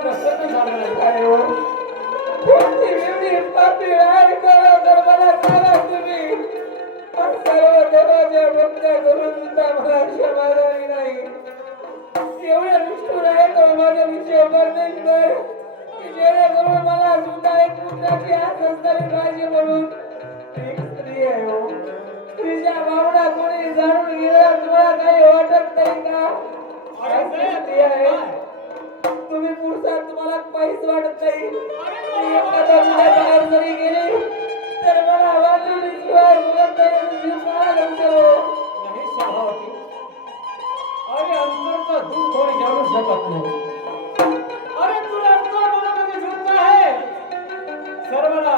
प्रसन्न झाला नाही. काय हो कोणती एवढी पापी राग करा तर मला सांगा तुम्ही पण सर्व देवाच्या बंद करून सुद्धा मला क्षमादानी नाही एवढ्या निष्ठुर आहे तो माझा विषय परमेश्वर की जेणेकरून मला सुद्धा एक पुत्राची हात असणारी पाहिजे म्हणून एक स्त्री आहे हो स्त्रीच्या भावना कोणी जाणून गेला तुम्हाला काही वाटत नाही का अरे स्त्री आहे तुम्ही पुरुषात तुम्हाला काहीच वाटत नाही एखादा मुला बाहेर जरी गेली तर मला वाचवण्याशिवाय बोलत नाही जीव मला नंतर नाही सभावती. अरे अंतरचा दूर कोणी जाणू शकत नाही. अरे तुला तो मनामध्ये जुळत आहे सर्वांना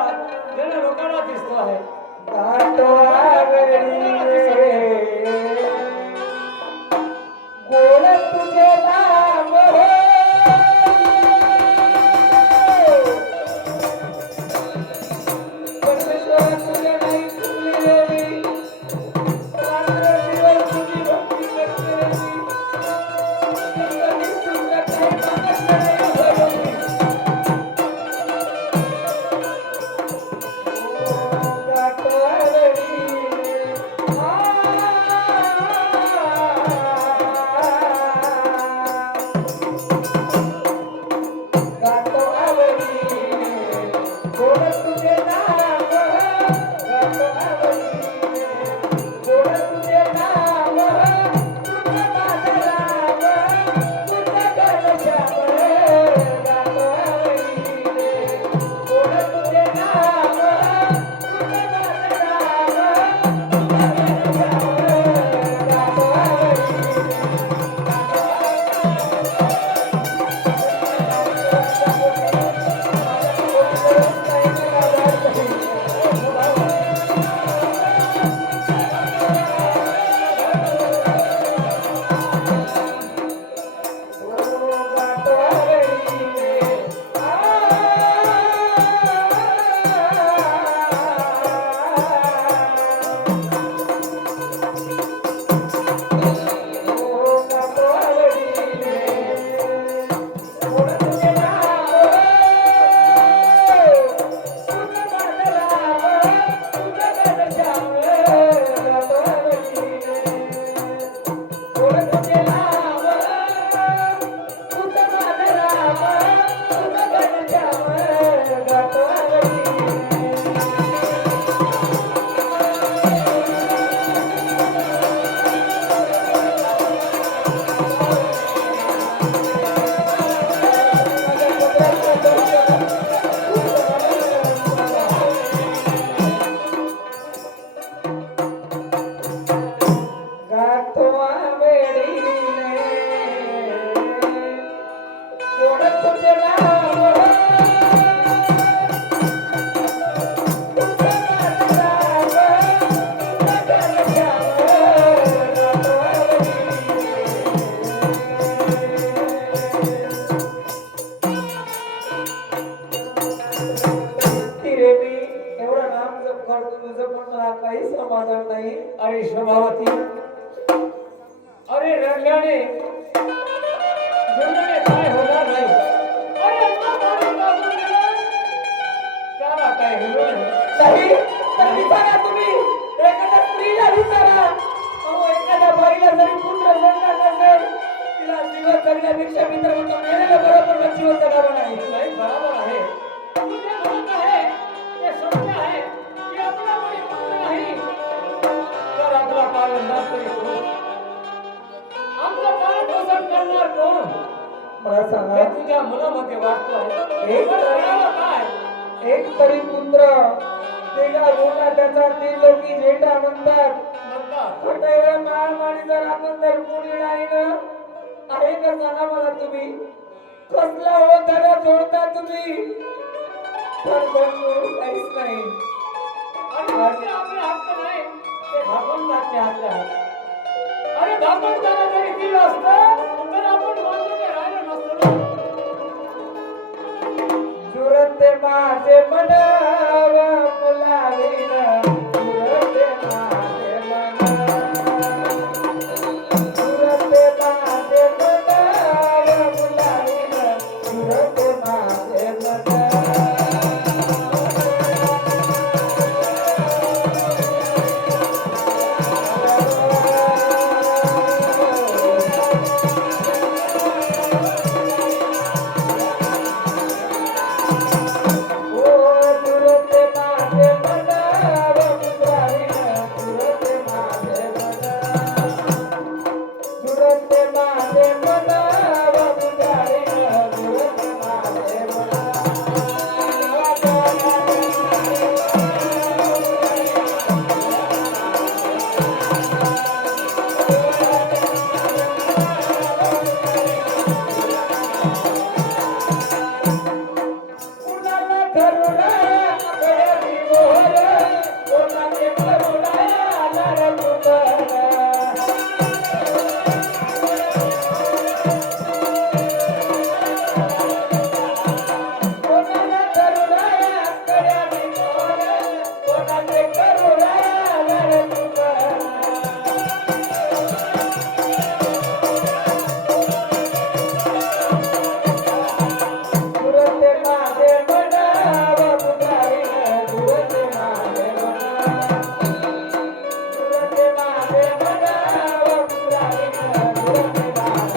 जण लोकांना दिसतो आहे. गोड तुझे नाम हो परमेश्वर तुझे नाही चुकलेली रात्र दिवस तुझी भक्ती करते कधी तुझं काही मागत नाही अरे शोभावती. अरे रडल्याने जुळल्याने काय होणार नाही. अरे त्याला काय होणार नाही तर विचारा तुम्ही एखाद्या स्त्रीला विचारा अहो एखाद्या बाईला जरी पुत्र संतान नसेल तिला जीवन जगण्यापेक्षा मित्र म्हणतो मेलेलं बरोबर पण जीवन जगावं नाही नाही. बरोबर आहे. तुझे म्हणत आहे ते सत्य आहे की आपला कोणी पुत्र नाही तर आपला पालनदार तरी कोण? आमचं पालन पोषण करणार कोण? मला हे सांगा तुझ्या मनामध्ये वाटतं आहे. एक पण करावं काय? एक तरी पुत्र त्याला मोठा त्याचा ते लोकी जेठा म्हणतात म्हणतात खोट्यावर महामारी जर आपण जर कोणी नाही ना आहे का सांगा मला तुम्ही कसला हो त्याला जोडता तुम्ही पण काहीच नाही आणि ते आपले हक्क नाही ते भगवंताचे हक्क आहेत. अरे भगवंताला जरी दिलं असतं तर आपण वाचून राहिलो नसतो ना. जुरते माझे मन फुलावीन जुरते माझे मन जुरते माझे मन फुलावीन जुरते गुरुते माझे म्हणावा पुजारी गुरुते माझे कुणाला धरुणा गळ्याची मोहर कोणाचे करुणा आला तुझा कोणाला धरुणा गळ्याची मोहर कोणाचे करुणा आला तुझा गुरुते माझे म्हणावा पुजारी गुरुते माझे म्हणावा गुरुते माझे म्हणावा पुजारी गुरुते माझे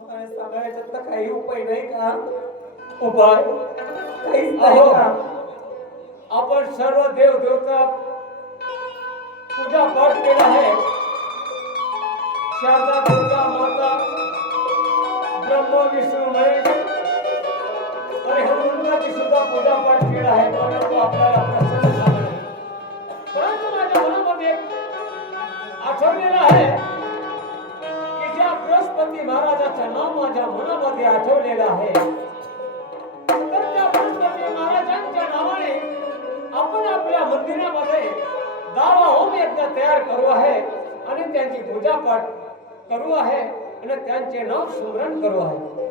मला सांगायचं तर काही उपाय नाही का उपाय काहीच नाही अहो, का आपण सर्व देव देवता पूजा पाठ केला आहे शारदा दुर्गा माता ब्रह्म विष्णू महेश आणि हनुमंताची सुद्धा पूजा पाठ केला आहे परंतु आपल्याला प्रसन्न झाला नाही परंतु माझ्या मनामध्ये आठवलेलं आहे की ज्या बृहस्पती महाराजाचं नाव माझ्या मनामध्ये आठवलेलं आहे तर त्या बृहस्पती महाराजांच्या नावाने आपण आपल्या मंदिरामध्ये दावा होम एकदा तयार करू आहे आणि त्यांची पूजा पाठ करू आहे आणि त्यांचे नाव स्मरण करू आहे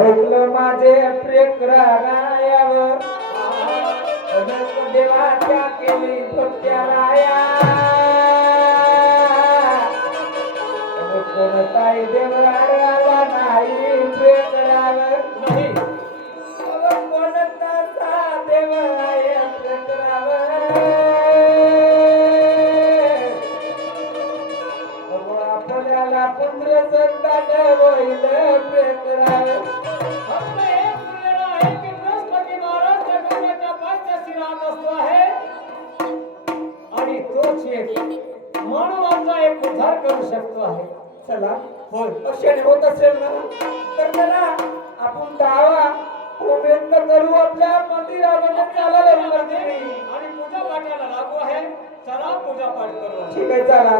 ऐकलं माझे प्रेकरायावर अनंत देवाच्या केली भक्त्या राया कोणताही देव आला नाही प्रेकरावर नाही कोणताचा देव आहे प्रेकरावर आपल्याला पुत्र संतान होईल प्रेकरावर फक्त एक वेळ आहे की बृहस्पती महाराज त्या डोंगराच्या पायथ्याशी राहत असतो आहे आणि तोच एक मानवाचा एक उद्धार करू शकतो आहे चला होय अशाने होत असेल ना तर त्याला आपण दावा प्रयत्न करू आपल्या मंदिरामध्ये चालायला लागते आणि पूजा पाठाला लागू आहे चला पूजा पाठ करू ठीक आहे चला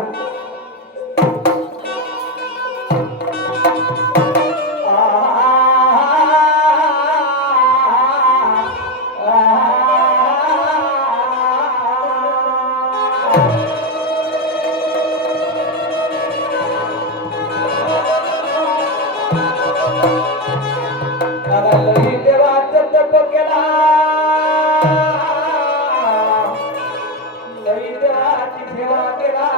देवाचं तप केला लई देवाची सेवा केला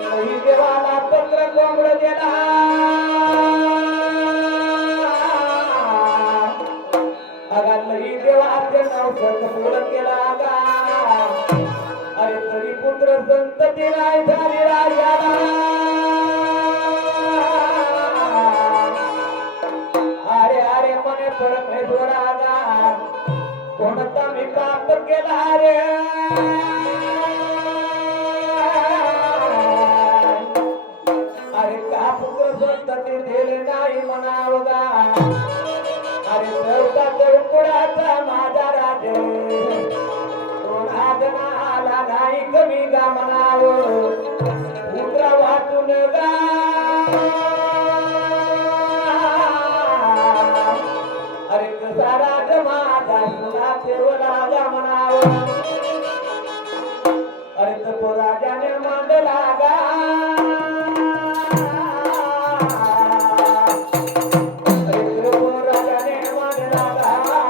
लई देवाला पत्र कोंबड दिला अगा लई देवाचे नाव सतपुर केला गा अरे तरी पुत्र संतती नाही झाली राजाला अरे अरे मने परमेश्वराला कोणता मी पाप केला रे अरे का पुत्र संतती दिले नाही म्हणावगा अरे चौदा चौकुडाचा माझा राजे कोणाला आला नाही कमी गा म्हणाव पुत्र वाटून गा अरे कसा राज माझा तुला ठेवला म्हणाव अरे तो राजाने मांडला गा अरे तो राजाने मांडला गा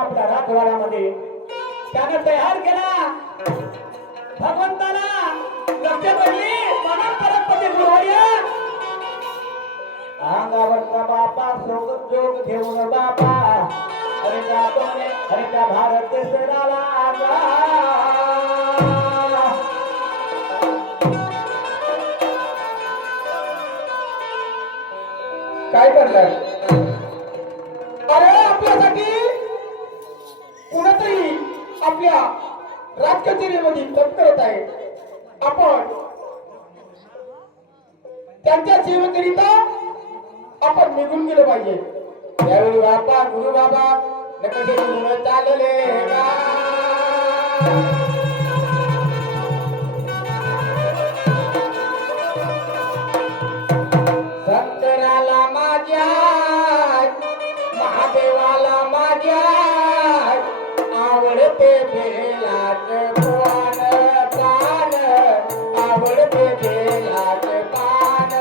आपल्या राजवाड्यामध्ये त्यानं तयार केला भगवंताला लक्ष पडली म्हणून परतपती गुरुवर्य अंगावरचा बापा सोबत जोग घेऊन बापा अरे जातोने अरे त्या भारत देशाला आगा काय करलाय अरे आपल्यासाठी कुणीतरी आपल्या राजकचेरीमध्ये तप करत आहे आपण त्यांच्या सेवेकरिता आपण निघून गेलो पाहिजे त्यावेळी बाबा गुरु बाबा नकशे निघून चालले शंकराला माझ्या महादेवाला माझ्या आवडते बेलाच पान पान आवडते बेलाच पान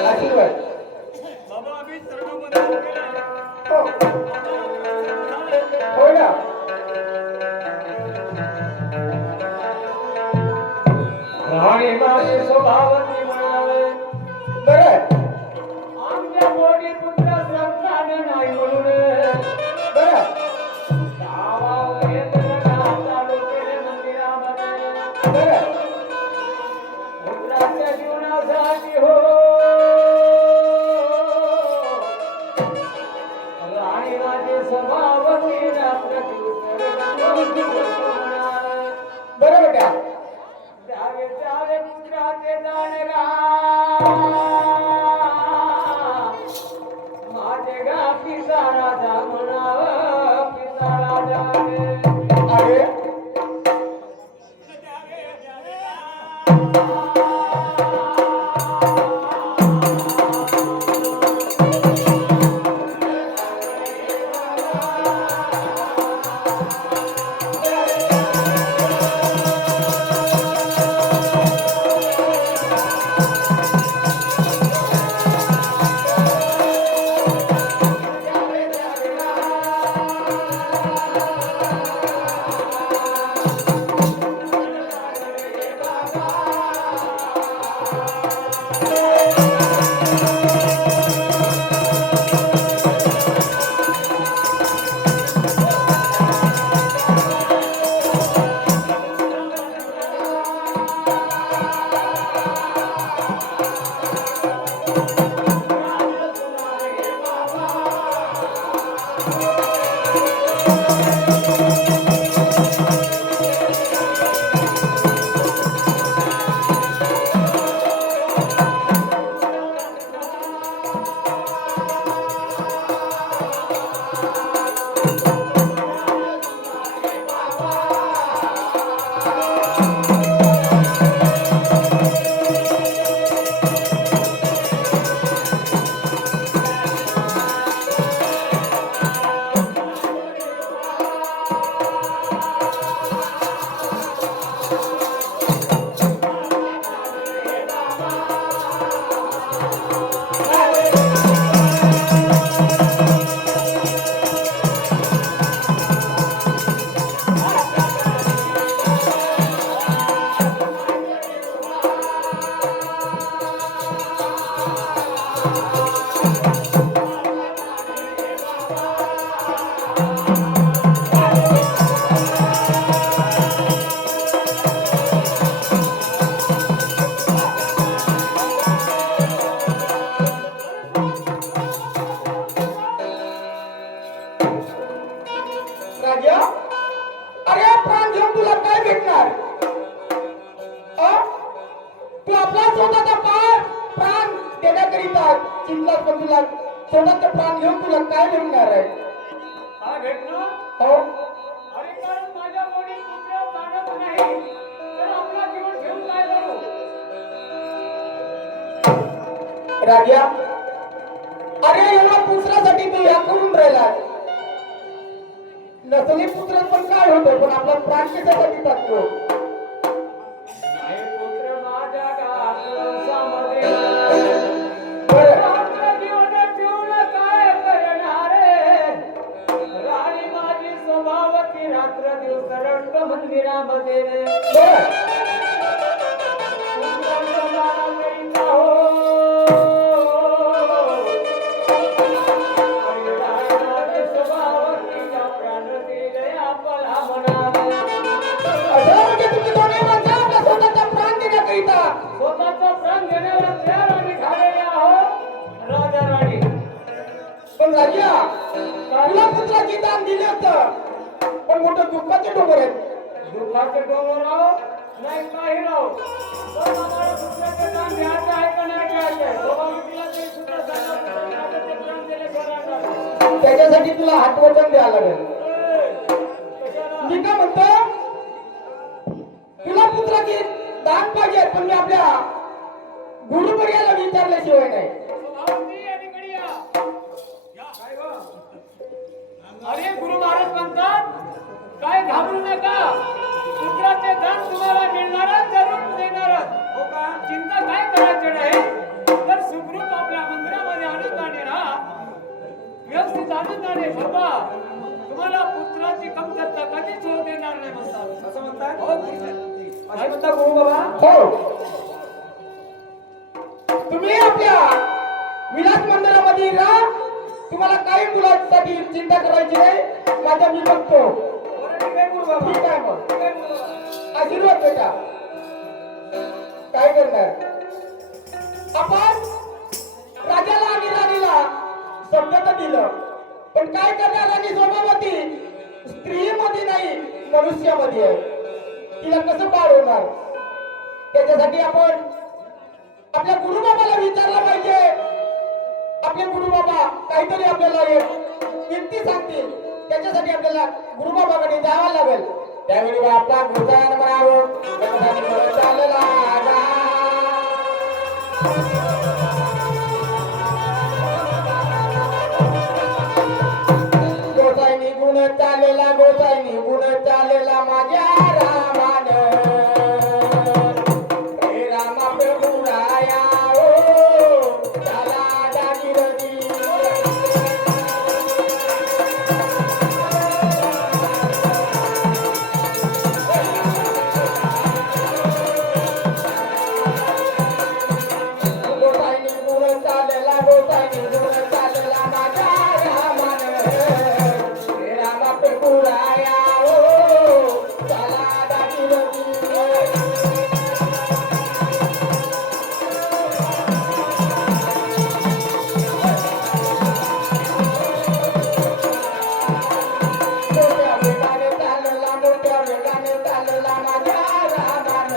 आशीर्वाद. बाबा आम्ही सर्व बंधन केले. हो हो ना. राणी माझे स्वभावती म्हणावे बरं आमच्या पोटी पुत्र संतान नाही म्हणून बरं गावावर येतं चालू केले मंदिरामध्ये बरं पुत्राच्या जीवनासाठी हो राणी माझे स्वभावती रात्र दिवस बरं बेटा. द्यावे द्यावे पुत्राचे दान गा माझे गा पिता राजा म्हणावा पिता राजा अरे राजा अरे प्राण घेऊन तुला काय भेटणार? तू आपला स्वतःचा प्राण देण्याकरिता चिंता पण तुला स्वतःचा प्राण घेऊन तुला काय भेटणार आहे? काय भेटणार हो अरे कारण माझ्या पोटी पुत्र काढत नाही तर आपला जीवन घेऊन काय करू राजा अरे एवढा पुत्रासाठी तू या करून राहिला. नसली पुत्र पण काय होतं पण आपला प्राण कशासाठी टाकतो? हे पुत्र माझ्या गावामध्ये बरं रात्र जीवन ठेवून काय करणार रे? राणी माझी स्वभावती रात्र दिवस रडतो मंदिरामध्ये बरं पुत्रांचा मारा करीता हो आणि राणी माझी स्वभावतीचा प्राण दिले आपला म्हणावे असं म्हणजे तुम्ही दोन्ही माणसं आपल्या स्वतःचा प्राण देण्याकरिता स्वतःचा प्राण देण्याला तयार आम्ही झालेले आहोत राजा राणी पण राजा तुला पुत्राची दान दिले होतं पण मोठं दुःखाचे डोंगर आहेत. दुःखाचे डोंगर राहो नाही काही राहो पण आम्हाला पुत्राचे दान द्यायचं आहे का नाही द्यायचं आहे स्वभावतीला ते सुद्धा सांगा ते प्राण दिल्याशिवाय राहणार. त्याच्यासाठी तुला हातवचन द्यावं लागेल. कशाला मी काय म्हणतो तुला पुत्राची दान पाहिजे पण मी आपल्या गुरुवर्याला विचारल्याशिवाय नाही. स्वभावती या ठिकाणी या. काय गं? अरे गुरु महाराज म्हणतात काय घाबरू नका पुत्राचे दान तुम्हाला मिळणारच जरूर देणारच हो का चिंता काय करायची नाही तर सुखरूप काय म्हणता गुरु बाबा? हो, तुम्ही आपल्या विलास मंदिरामध्ये राहा. तुम्हाला काही मुलांसाठी चिंता करायची नाही. माझ्या मी बघतो. बरं ठीक आहे गुरु बाबा. ठीक आहे मग. ठीक आहे गुरु बाबा. आशीर्वाद बेटा. काय करणार आपण? राजाला आणि राणीला शब्द तर दिलं, पण काय करणार? राणी स्वभावती स्त्रीमध्ये नाही, मनुष्यामध्ये आहे. तिला कसं पाळवणार? त्याच्यासाठी आपण आपल्या गुरुबाबाला विचारलं पाहिजे. आपले गुरुबाबा काहीतरी आपल्याला एक युक्ती सांगतील. त्याच्यासाठी आपल्याला गुरुबाबाकडे जावं लागेल. त्यावेळी आपला गुरुदान म्हणावं चाललेला गोसाई निघून चाललेला, गोसाई निघून चाललेला माझ्या रामान. हे रामा प्रभू राया ओ त्याला जागीरती. गोसाई निघून चाललेला, गोसाई निघून चाललेला माझ्या रामान. हे रामा प्रभू राया ओ त्याला जागीरती. मोठ्या वेगाने चालला, मोठ्या वेगाने चालला माझ्या रामान.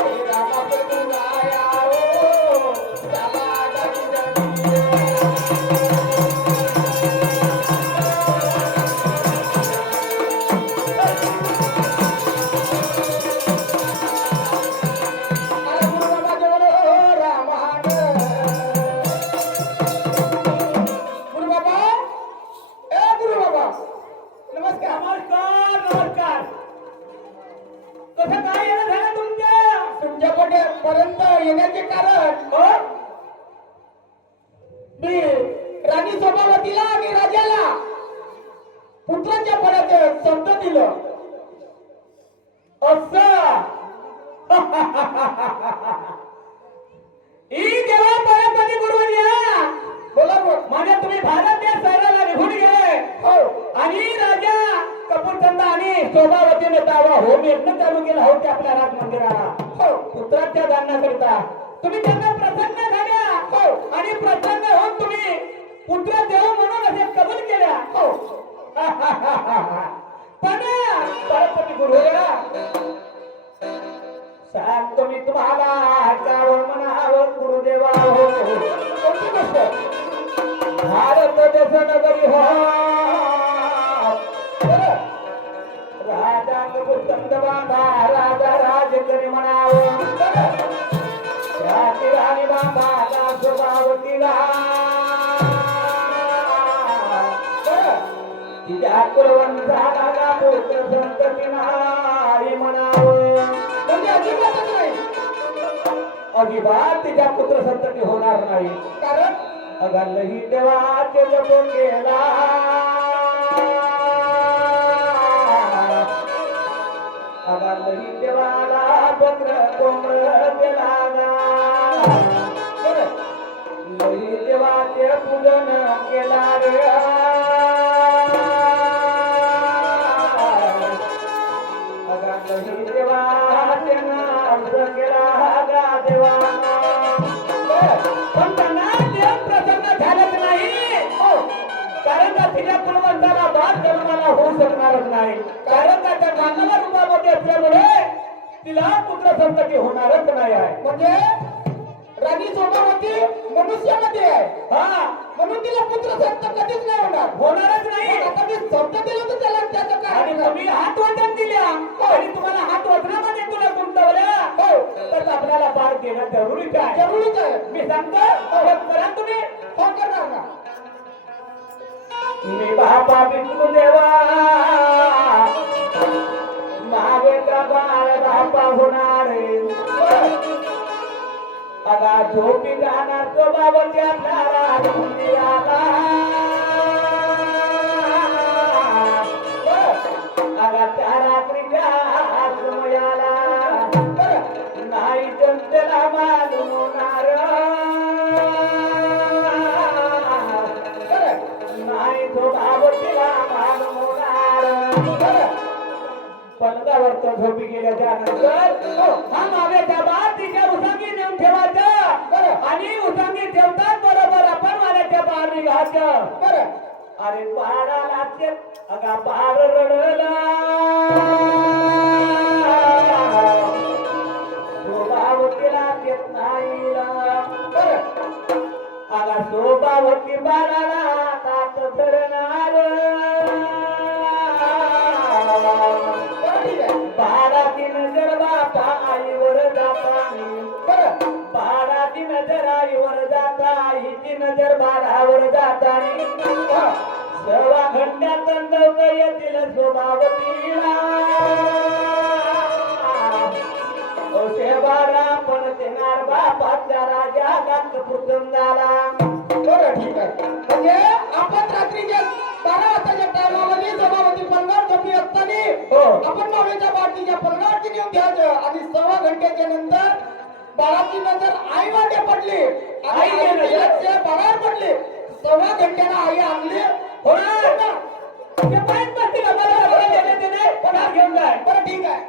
हे रामा प्रभू राया ओ त्याला जागीरती. अरे गुरुबाबा जवळ ओ रामान. गुरुबाबा, ए गुरुबाबा, नमस्कार. नमस्कार नमस्कार. कसं काय येणं झालं तुमच्या? तुमच्याकडे पर्यंत येण्याचे कारण हो? मी राणी स्वभावतीला आणि राजाला पुत्राच्या पदाचं शब्द दिलं. असं ई देवा परत कधी गुरुवारी या. बोला बोल. म्हणजे तुम्ही भारत देश सैराला निघून गेले हो, आणि राजा कपूरचंद आणि शोभावतीने दावा होम यज्ञ चालू केला होते आपल्या राज मंदिराला. हो, पुत्राच्या दानाकरिता तुम्ही त्यांना प्रसन्न झाल्या. हो, आणि प्रसन्न होऊन तुम्ही पुत्र देव म्हणून असे कबूल केल्या. हो. पण परत गुरु सांगतो मी तुम्हाला कारण म्हणावं गुरुदेवा हो. कोणती गोष्ट? भारत देश नगरी हो. बरं. राजा कपूरचंद बाबा राजा राज करी म्हणावं. त्याची राणी बाबाला शोभावतीला तिच्या कुलवंशाला पुत्र संतती नाही म्हणावं. म्हणजे अजिबातच नाही. अजिबात तिच्या पुत्र संतती होणार नाही. कारण अगलही देवाचे जप केला. अगलही देवाला पत्र कोंबड केला गा. बरं. लई देवाचे पूजन केला रे. अगलही देवाचे नाम केला गा देवा. पण त्यांना देव प्रसन्न झालंच नाही. हो, कारण का तिच्या कुलवंताला बाद जन्माला होऊ शकणारच नाही. कारण का त्या मानव रूपामध्ये असल्यामुळे तिला पुत्र संतती होणारच नाही आहे. म्हणजे राणी स्वभावती मनुष्यामध्ये आहे. हा, म्हणून तिला पुत्र संत कधीच नाही होणार. होणारच नाही. मग आता मी शब्द दिला तर त्याला त्याचं आणि कारण तुम्ही हात वचन दिल्या आणि तुम्हाला हात वचनामध्ये तुला गुंतवल्या. हो, तर आपल्याला पार देणं जरुरीच आहे. जरुरीच आहे. मी सांगतो करा तुम्ही. हो, करणार ना. मी बापा विष्णू देवा मागे का बाळ बापा होणारे. अगा झोपी जाणार तो बाबाच्या राज मंदिराला. अगा त्या रात्रीच्या तर झोपी गेल्या त्यानंतर हा माव्याच्या बाद तिच्या उसांगी नेऊन ठेवायचं आणि उसांगी ठेवतात बरोबर आपण माऱ्याच्या बाहेर निघायचं. बरं अरे पाडाला अगा पाड रडला शोभावतीला येत नाही अगा शोभावती बाळाला तात धरणार बाळाची नजर बापा आईवर जातानी बाळाची नजर आईवर जाता हिची नजर बाळावर जातानी सव्वा घंट्यात दंडवत येतील शोभावतीला बारा पण देणार बापाच्या राजा गात पुतंदाला. बरं ठीक आहे. म्हणजे आपण रात्रीच्या 12 वाजताच्या टायमामध्ये सभापती पलंगावर झोपली असताना आपण मावळीच्या बाटलीच्या पलंगावरती नेऊन घ्यायचं आणि सव्वा घंट्याच्या नंतर बाळाची नजर आईवर पडली आईची नजर बाळावर पडली. सव्वा घंट्याला आई आणली होणार ना ते पाहिजे बसतील आपल्याला घेऊन जाय. बरं ठीक आहे.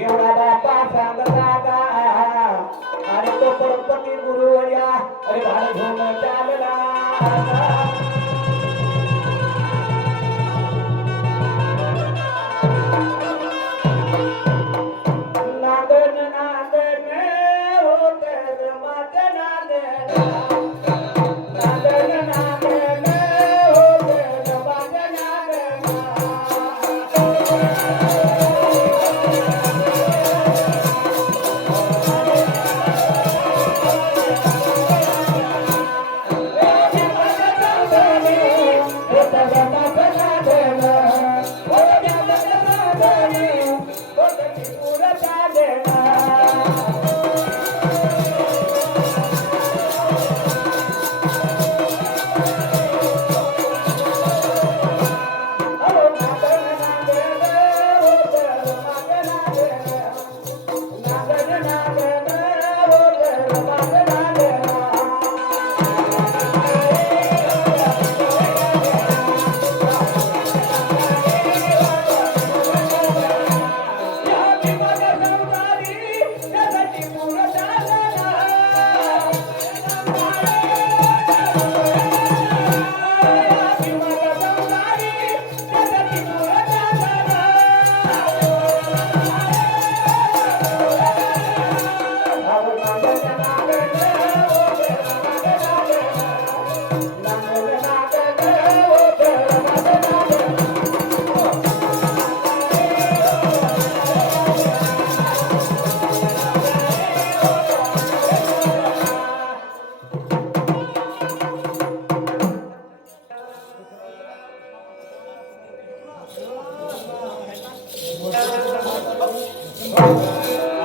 एवढा बापा सांगता का आणि तो परपती गुरुवर्या अरे भाड घेऊन चालला नांदन नांदन होत माझ नांदन नांदन नांदन होत माझ नांदन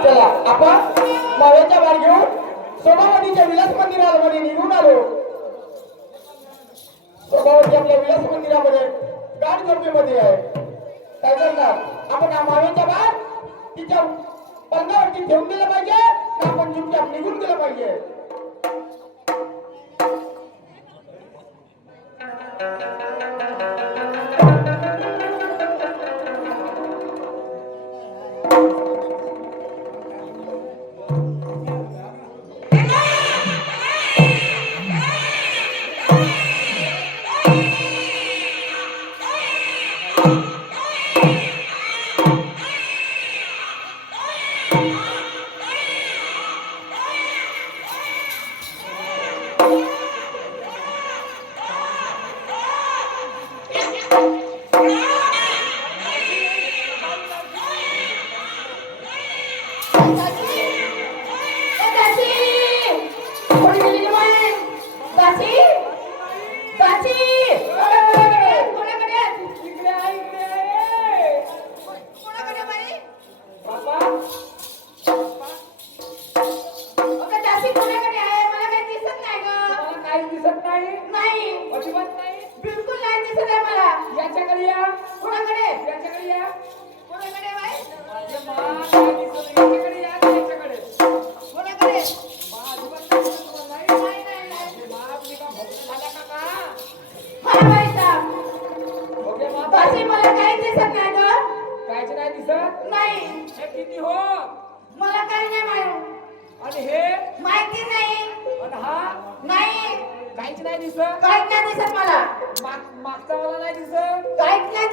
चला आपण मावेच्या बाहेर घेऊन शोभावतीच्या विलास मंदिरामध्ये निघून आलो. शोभावती आपल्या विलास मंदिरामध्ये गाड झोपेमध्ये आहे. काय करणार आपण मावेच्या बाहेर तिच्या पलंगावरती ठेवून दिलं पाहिजे का आपण चुपचाप निघून गेलं पाहिजे. मला काही नाही माहिती. आणि हे माहिती नाही. आणि हा नाही. काहीच नाही दिसत. काहीच नाही दिसत मला. मागचा मला नाही दिसत. काहीच नाही दिसत.